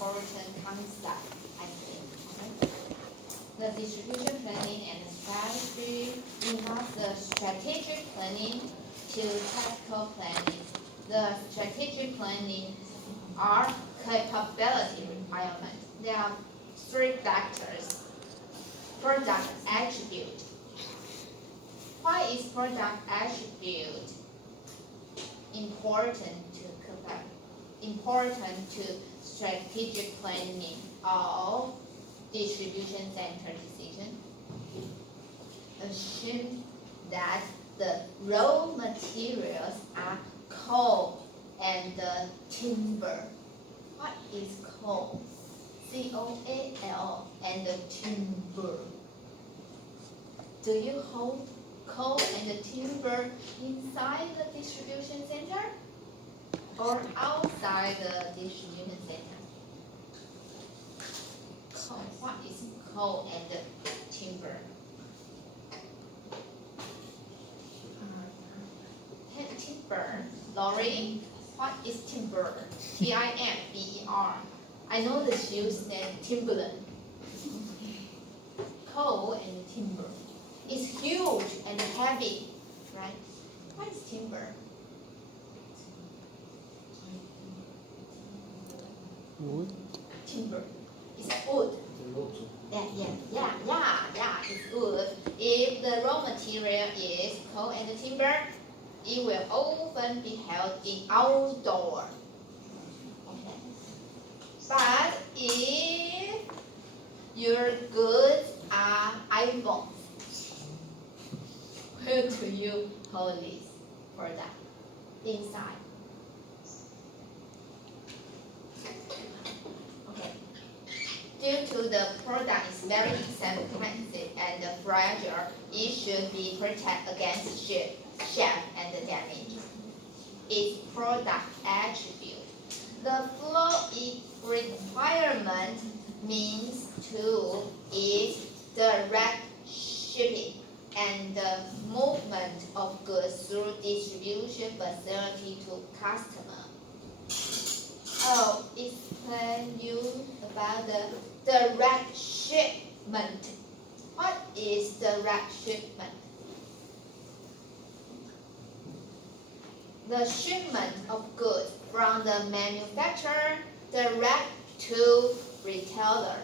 important concept, I think. Okay? The distribution planning and strategy involves the strategic planning to tactical planning. The strategic planning are capability requirements. There are three factors. Product attribute. Why is product attribute important to strategic planning of distribution center decision? Assume that the raw materials are coal and timber. What is coal? C-O-A-L and timber. Do you hold coal and timber inside the distribution center or outside the distribution center? Coal. What is coal and timber? Timber. Lori, what is timber? T-I-M-B-E-R. I know the shoes named Timberland. Coal and timber. It's huge and heavy, right? What is timber? Wood. Timber. It's wood. Yeah, it's wood. If the raw material is coal and timber, it will often be held in outdoor. Okay. But if your goods are iPhones, where do you hold this product? Inside. Okay. Due to the product is very expensive and fragile, it should be protected against theft and damage. Its product attribute. The flow requirement means to its direct shipping and the movement of goods through distribution facility to customer. I'll explain you about the direct shipment. What is direct shipment? The shipment of goods from the manufacturer direct to retailer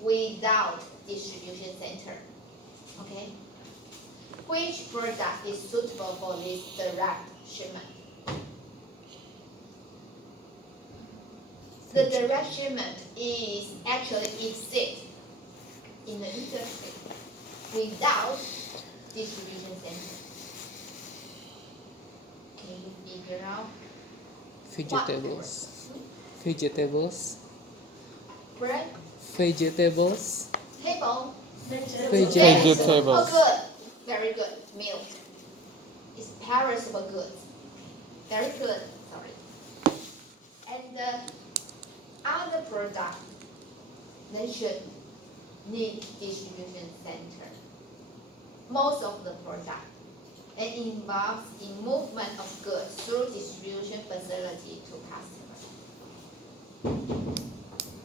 without distribution center. Okay? Which product is suitable for this direct shipment? The direct shipment is actually exist in the industry without distribution center. Can you figure out? Vegetables. Vegetables. Bread? Vegetables. Table? Vegetables. Oh, good. Very good. Milk. It's perishable goods. Very good. Sorry. And the other product, they should need distribution center. Most of the product. It involves the movement of goods through distribution facility to customers.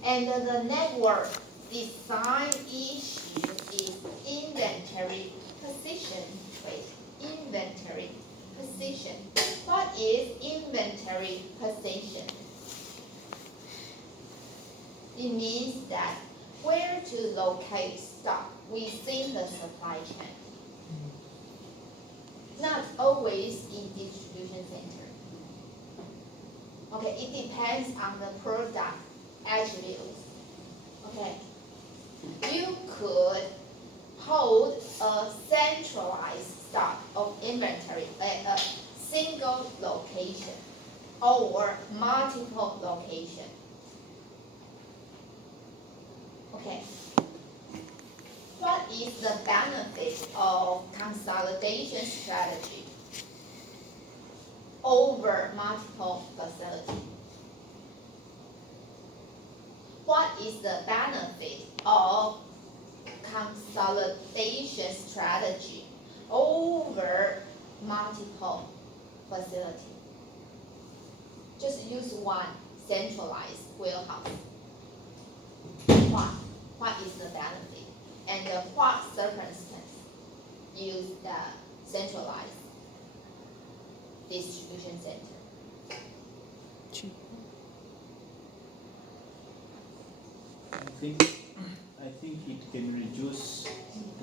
And the network design issue is inventory position. Inventory position. What is inventory position? It means that where to locate stock within the supply chain. Not always in distribution center. Okay, it depends on the product attributes. Okay, you could hold a centralized stock of inventory at a single location or multiple locations. Okay. What is the benefit of consolidation strategy over multiple facilities? What is the benefit of consolidation strategy over multiple facilities? Just use one centralized warehouse? What is the benefit? And what circumstance use the centralized distribution center? Cheap. I think it can reduce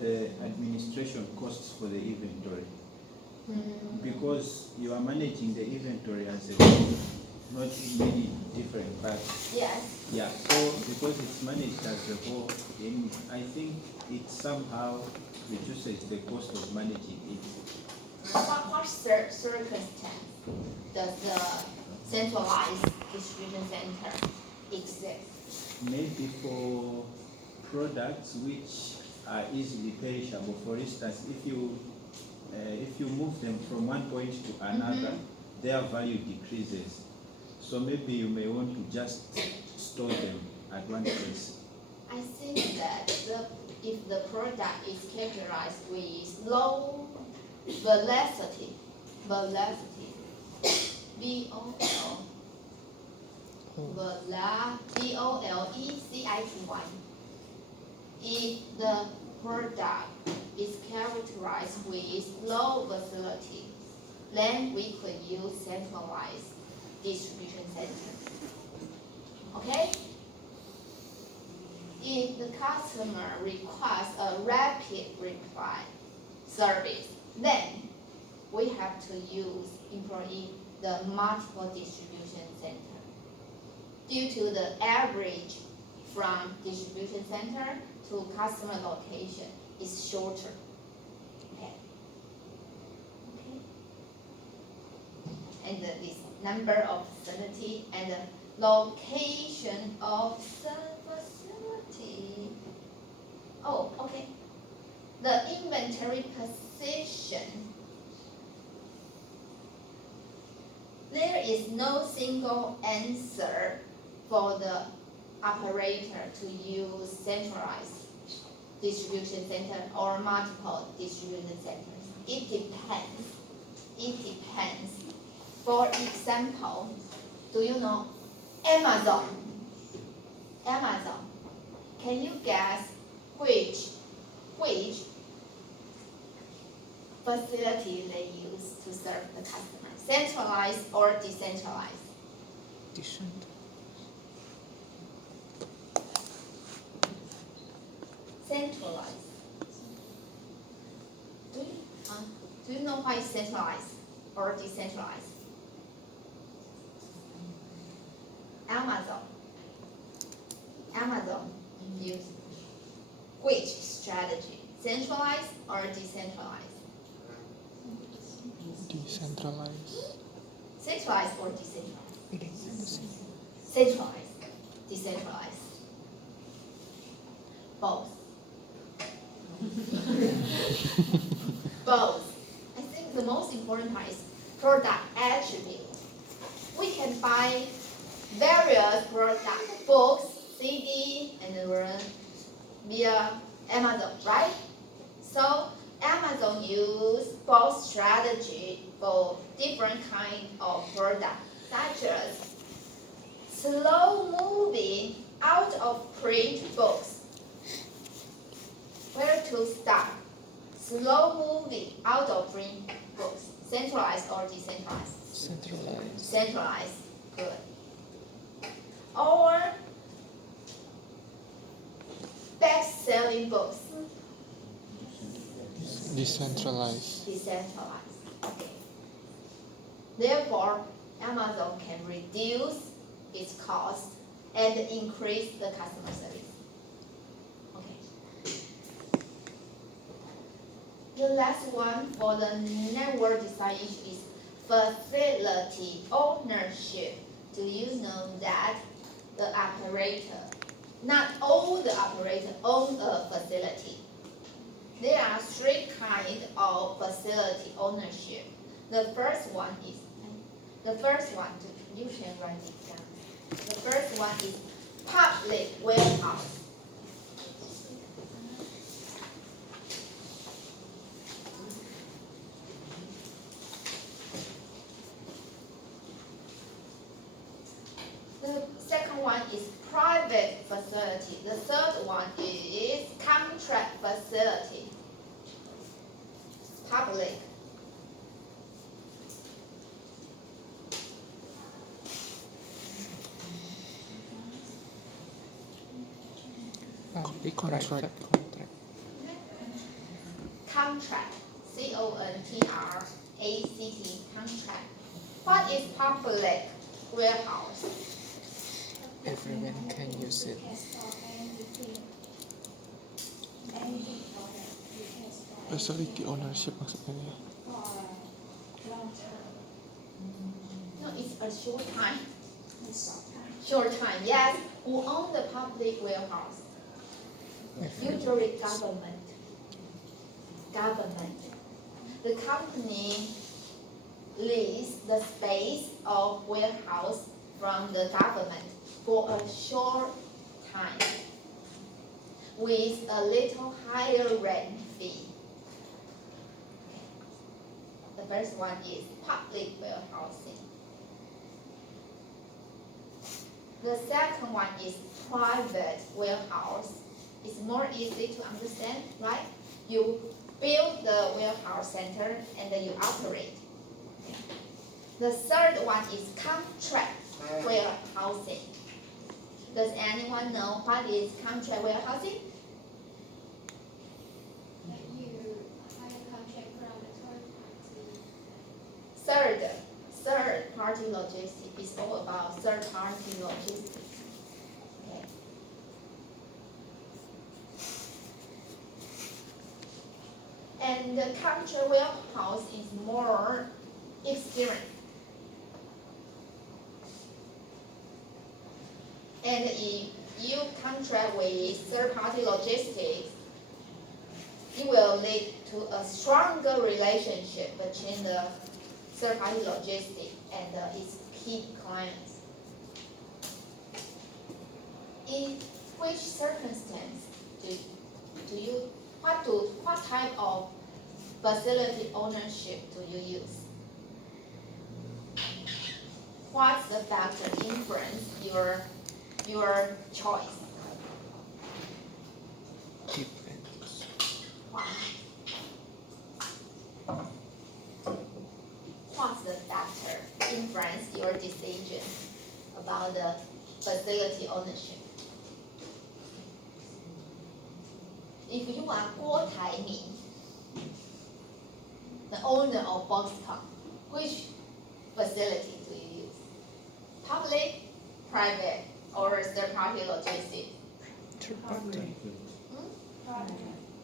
the administration costs for the inventory because you are managing the inventory as a whole, not many different parts. Yes. Yeah, so because it's managed as a whole, then I think it somehow reduces the cost of managing it. What circumstance does the centralized distribution center exist? Maybe for products which are easily perishable. For instance, if you move them from one point to another, their value decreases. So maybe you may want to just store them at one place. I think that if the product is characterized with low velocity, V-O-L, VOLECITY. If the product is characterized with low velocity, then we could use centralized distribution center. Okay? If the customer requires a rapid reply service, then we have to employ the multiple distribution center. Due to the average from distribution center to customer location is shorter. Okay. And this number of facility and the location of the facility. Oh, okay. The inventory position. There is no single answer for the operator to use centralized distribution center or multiple distribution centers. It depends. For example, do you know Amazon? Can you guess which facility they use to serve the customer? Centralized or decentralized? Decent. Centralized. Do you know why it's centralized or decentralized? Amazon use which strategy? Centralized or decentralized? Decentralized. Centralized or decentralized? It is the same. Centralized, decentralized. Both. Both. I think the most important part is product attribute. We can buy various product, books, CD, and via Amazon, right? So Amazon use both strategy for different kind of product, such as slow moving out of print books. Where to start? Slow moving out of print books. Centralized or decentralized? Centralized. Centralized. Good. Or best-selling books. Decentralized. Decentralized. Okay. Therefore, Amazon can reduce its cost and increase the customer service. Okay. The last one for the network design issue is facility ownership. Do you know that the operator, not all the operators own a facility? There are three kinds of facility ownership. The first one, you can write it down. The first one is public warehouse. The facility. The third one is contract facility. Public. Public Contract. private contract. Contract. C-O-N-T-R-A-C-T. Contract. What is public warehouse? Everyone can use it. Facility ownership maksudnya. No, it's a short time. Short time, yes. Who own the public warehouse? Usually government. Government. The company lease the space of warehouse from the government for a short time with a little higher rent fee. The first one is public warehousing. The second one is private warehouse. It's more easy to understand, right? You build the warehouse center and then you operate. The third one is contract warehousing. Does anyone know what is contract warehousing? Third party logistics is all about third party logistics. Okay. And the contract warehouse is more experienced. And if you contract with third party logistics, it will lead to a stronger relationship between the third-party logistics and its key clients. In which circumstance what type of facility ownership do you use? What's the factor influence your choice? Depends. Why? What's the factor influence your decision about the facility ownership? If you are Guo Taiming, the owner of Foxconn, which facility do you use? Public, private, or third-party logistics? Third party.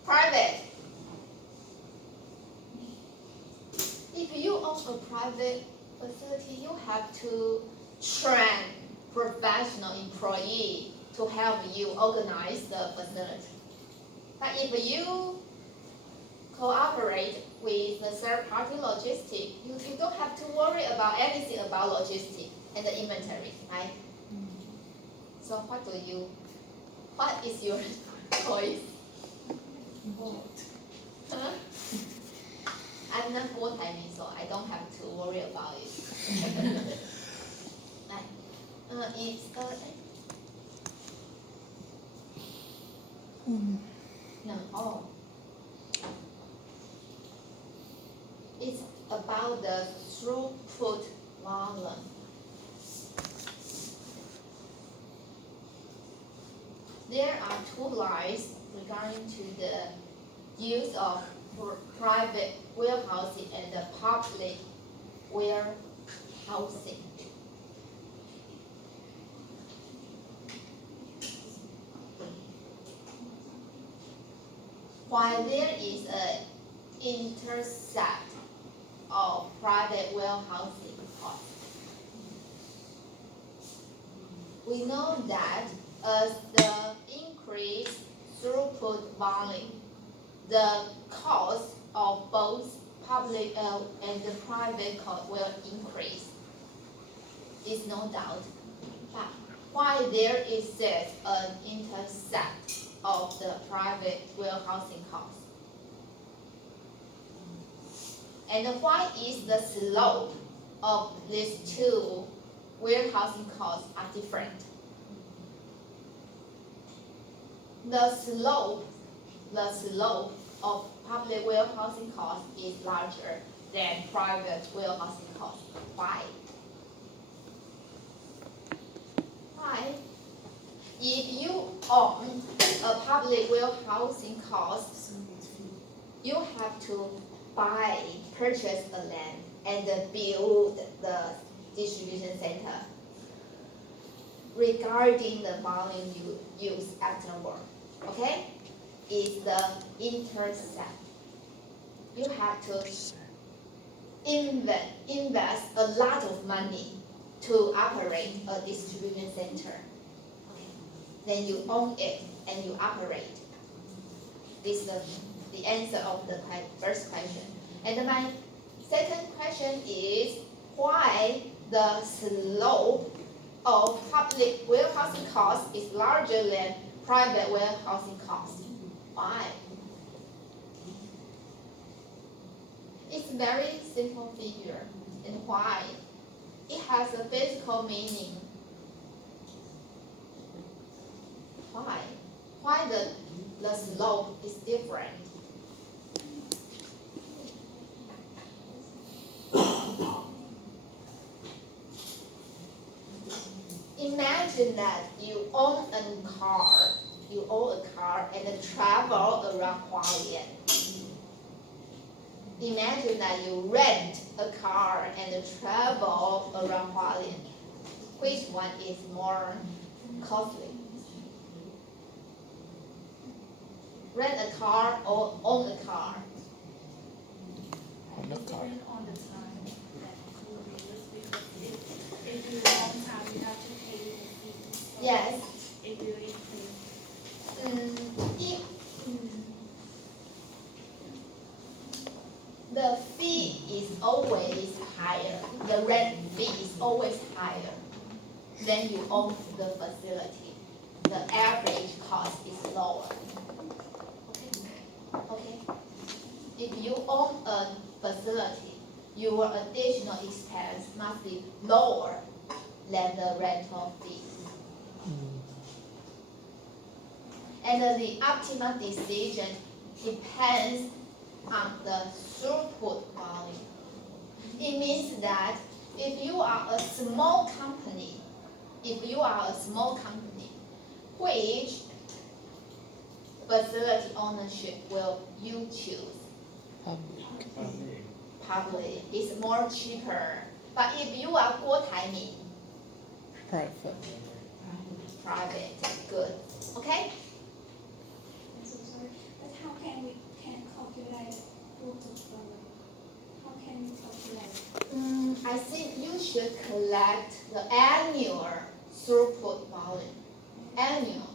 Private. If you own a private facility, you have to train professional employee to help you organize the facility. But if you cooperate with the third-party logistics, you don't have to worry about anything about logistics and the inventory, right? So what is your choice? Huh? I'm not Guo Taiming, so I don't have to worry about it. It's about the throughput volume. There are two lines regarding to the use of private warehousing and the public warehousing. While there is an intercept of private warehousing costs, we know that as the increased throughput volume, the cost of both public and the private cost will increase. It's no doubt. But why there exists an intercept of the private warehousing cost? And why is the slope of these two warehousing costs are different? the slope of public warehousing cost is larger than private warehousing cost. Why? Why? If you own a public warehousing cost, you have to purchase a land and build the distribution center. Regarding the volume you use afterward, okay, is the intercept. You have to invest a lot of money to operate a distribution center. Okay. Then you own it and you operate. This is the answer of the first question. And my second question is why the slope of public warehousing cost is larger than private warehousing cost. Why? It's a very simple figure. And why? It has a physical meaning. Why? Why the slope is different? Imagine that you own a car and travel around Hualien. Imagine that you rent a car and travel around Hualien. Which one is more costly? Rent a car or own a car? On the It car. depends on the time that you will use because if you long time you have to pay the fee. So Yes. it will increase. The fee is always higher. The rent fee is always higher than you own the facility. The average cost is lower. Okay? If you own a facility, your additional expense must be lower than the rental fee. And the optimal decision depends on the throughput volume. It means that if you are a small company, which facility ownership will you choose? Public is more cheaper. But if you are Guo Taiming, Private. private, good. Okay? I'm so sorry. But how can we calculate throughput volume? How can we calculate? I think you should collect the annual throughput volume. Annual.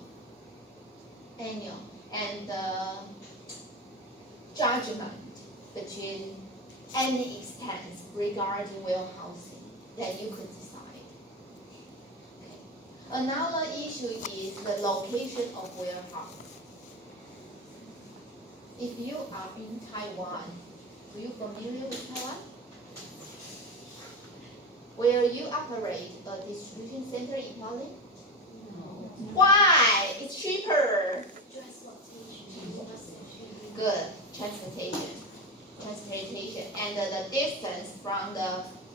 And the judgment between any expense regarding warehousing that you could decide. Okay. Another issue is the location of warehouse. If you are in Taiwan, are you familiar with Taiwan? Will you operate a distribution center in Hualien? No. Why? It's cheaper. Transportation. Good. Transportation. And the distance from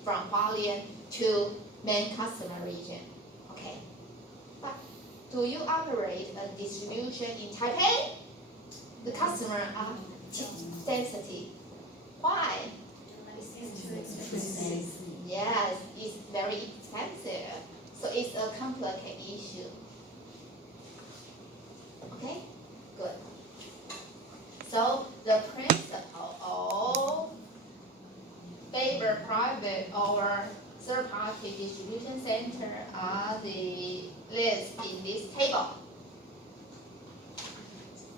Hualien to main customer region. Okay. But do you operate a distribution in Taipei? The customer are density. Why? Yes, it's very expensive. So it's a complicated issue. Okay? Good. So the principle favor private over third-party distribution center are the list in this table.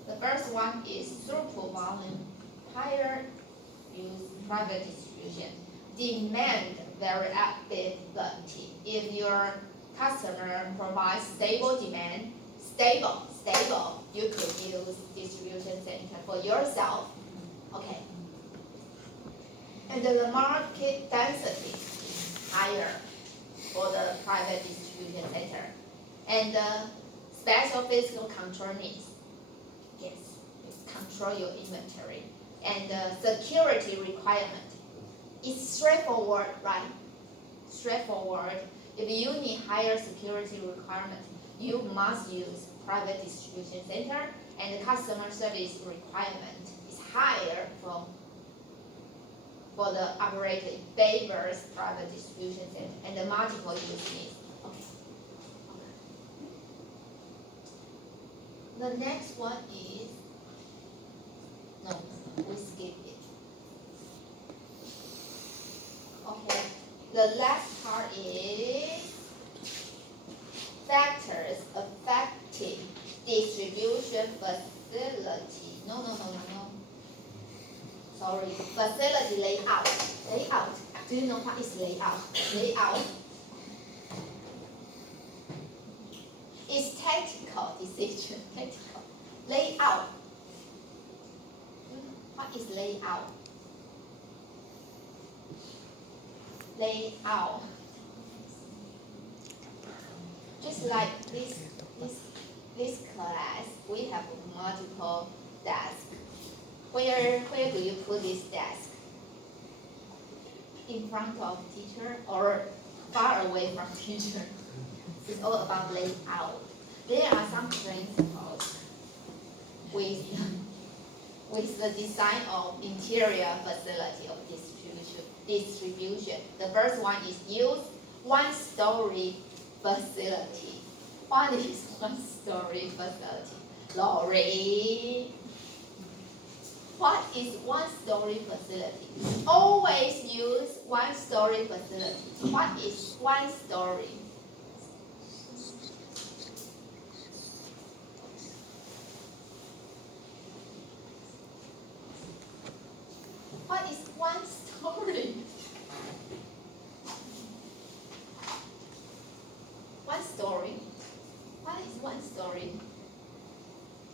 The first one is throughput volume. Higher use private distribution. Demand variability. If your customer provides stable demand, you could use distribution center for yourself. Okay. And the market density is higher for the private distribution center. And the special physical control needs. control your inventory. And the security requirement is straightforward, right? Straightforward. If you need higher security requirement, you must use private distribution center, and the customer service requirement is higher for the operator favors private distribution center and the multiple use needs. Okay. The next one is no, we skip it. Okay. The last part is factors affecting distribution facility. No. Sorry, facility layout. Layout. Do you know what is layout? Layout is tactical decision. Tactical. Layout. What is layout? Layout. Just like this class, we have multiple desks. Where do you put this desk? In front of teacher or far away from teacher? It's all about layout. There are some principles with the design of interior facility of distribution. The first one is use one-story facility. What is one-story facility? Lori. What is one-story facility? Always use one-story facility. What is one-story? What is one-story? One-story. What is one-story?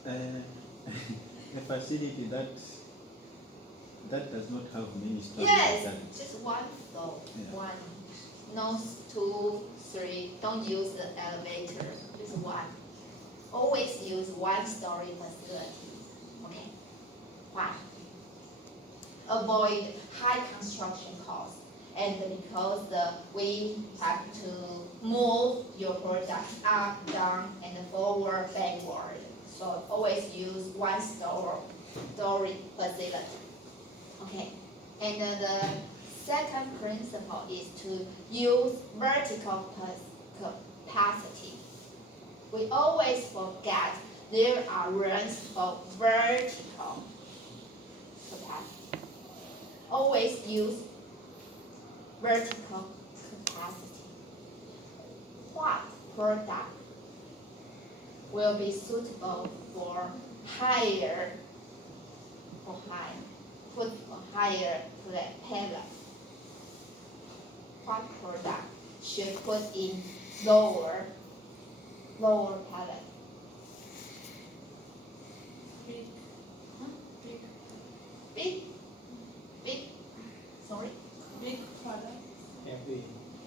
A facility that does not have many stories. Yes, just one floor. Yeah. One. No 2, 3. Don't use the elevator. Just one. Always use one-story facility. Okay. Why? Avoid high construction costs. And because we have to move your product up, down, and forward, backward. So always use one-story facility. Okay. And the second principle is to use vertical capacity. We always forget there are rooms for vertical capacity. Always use vertical capacity. What product will be suitable for higher pallet? What product should put in lower pallet? Big. Sorry. Big product.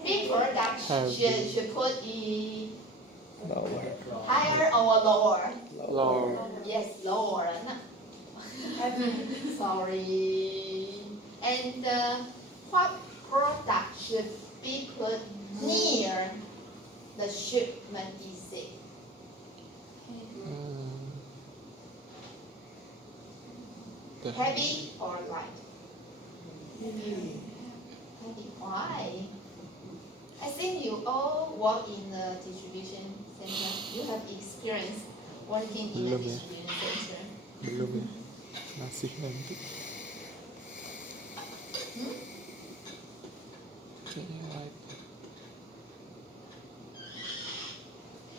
Big product Heavy. should put in Lower. higher or lower? Lower. Yes, lower. Sorry. And what product should be put near the shipment EC? Heavy or light? Heavy. Why? I think you all work in the distribution center. You have experience working in the Belum ya. distribution center. Belum ya. Masih nanti. Kayaknya white.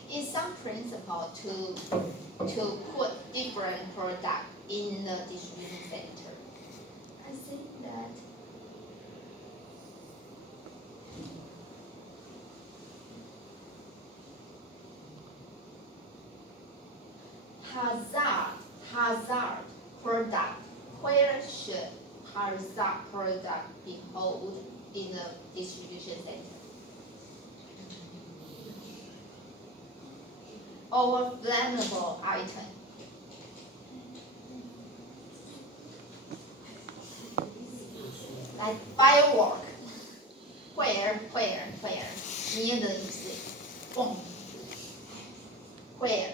It's some principle to put different product in the distribution center. I think that hazard product. Where should hazard product be held in the distribution center? Or flammable item. like firework. Where? Near the exit. Boom. Where?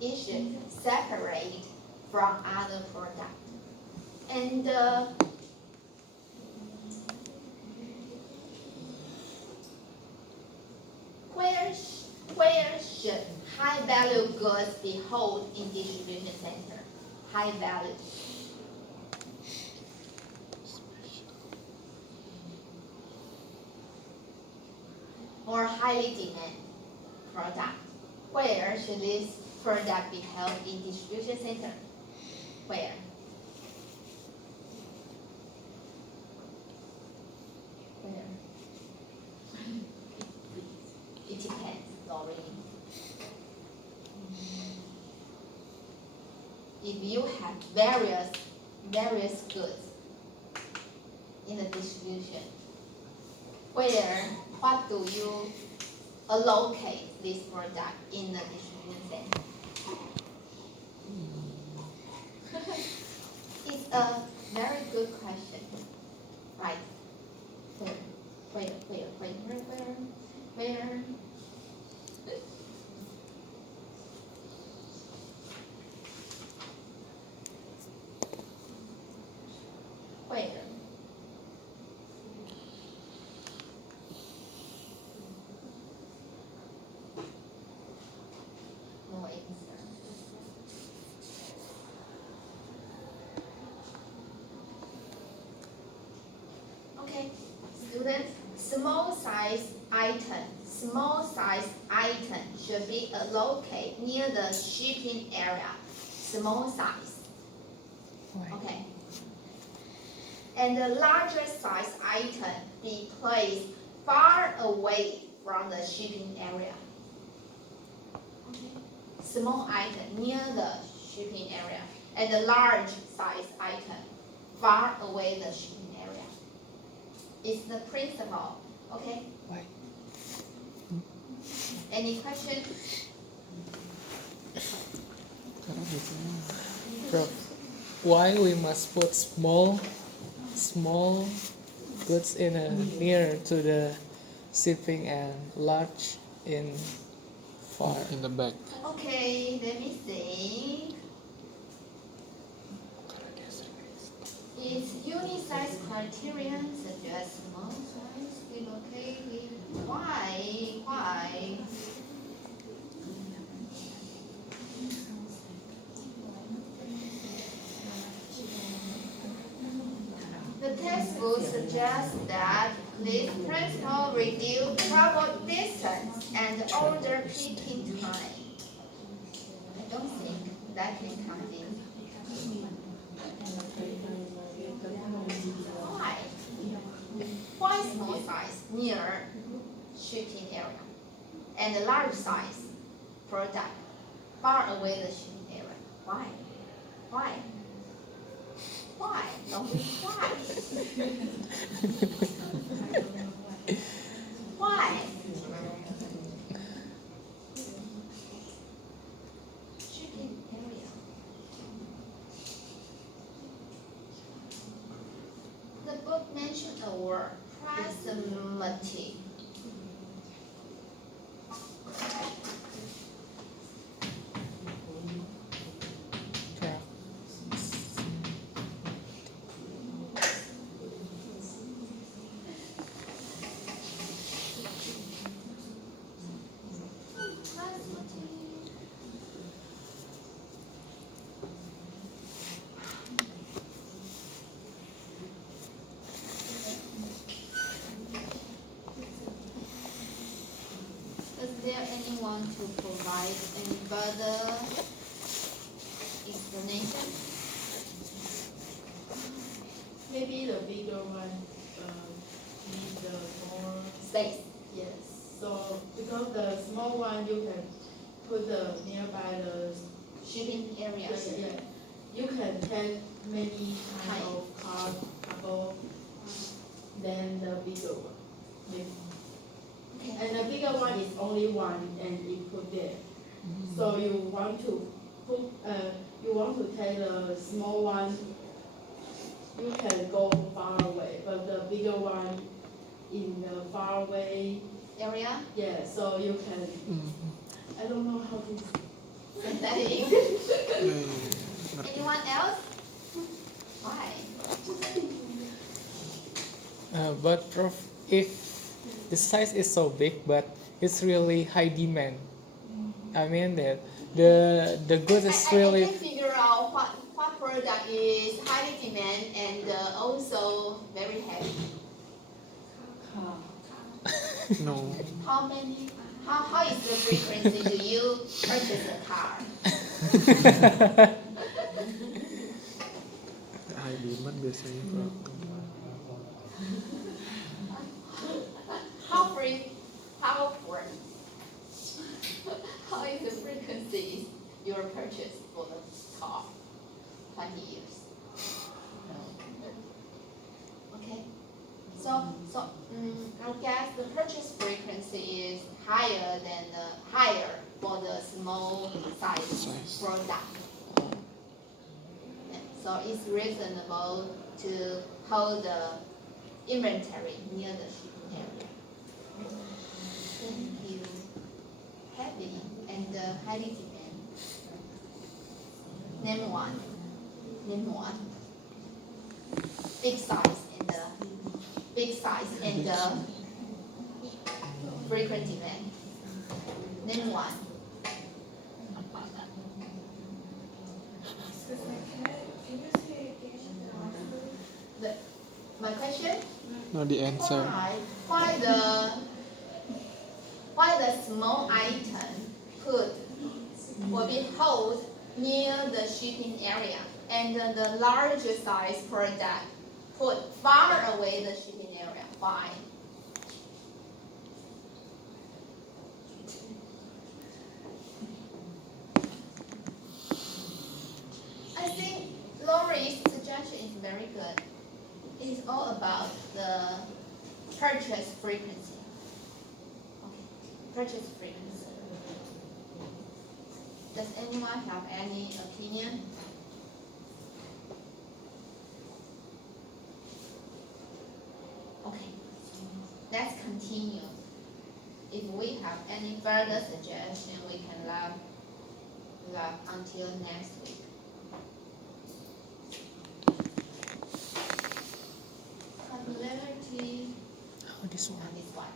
It should separate from other product. And where should high value goods be held in distribution center? High value. Or highly demand product. Where should this product be held in distribution center? Where? Where? It depends, Lori. If you have various goods in the distribution, what do you allocate this product in the distribution center? It's a very good question, right? Where? No answer. Okay, students, small size item should be allocated near the shipping area. Small size. Okay. And the larger size item be placed far away from the shipping area. Okay. Small item near the shipping area, and the large size item far away the shipping area. It's the principle. Okay. Why? Any questions? Prof, Why we must put small goods in near to the shipping and large in far? in the back. Okay, let me think. Its unisize criterion suggests small size be located. Why? The textbook suggests that this principle reduces travel distance and order picking time. I don't think that can come in. Why? Why small size near shipping area and a large size product far away the shipping area? Why? Don't be why? Why? Shipping area. The book mentioned a word, proximity. Is there anyone to provide any further explanation? Maybe the bigger one need the more Space. yes. So because the small one you can put the nearby the Shipping area. yeah, you can take many kind of cargo than the bigger one. Maybe. Okay. And the bigger one is only one and it put there. So you want to put you want to take the small one you can go far away, but the bigger one in the far away, area. yeah, so you can, I don't know how to Synthetic. Yeah. Anyone else? Why? But Prof, if the size is so big, but it's really high demand. I mean that the good is I really can figure out what product is highly demand and also very heavy. No. How many? How is the frequency do you purchase a car? High demand biasanya berapa? How free? How for? How is the frequency your purchase for the car? 20 years. Okay. So I guess the purchase frequency is higher for the small size product. Yeah, so it's reasonable to hold the inventory near the shipping area. Thank you. Heavy and highly demand. Name one. Big size and frequent demand. Name one. Excuse me, can you say again the answer? My question? No, the answer. Why the small item will be held near the shipping area and the larger size product put far away the shipping area? Why? I think Lori's suggestion is very good. It is all about the purchase frequency. Okay, purchase frequency. Does anyone have any opinion? Okay, let's continue. If we have any further suggestion, we can lab until next week. Popularity. oh, this one. And this one.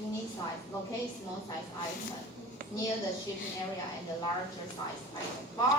Unit size, locate small size item near the shipping area and the larger size item far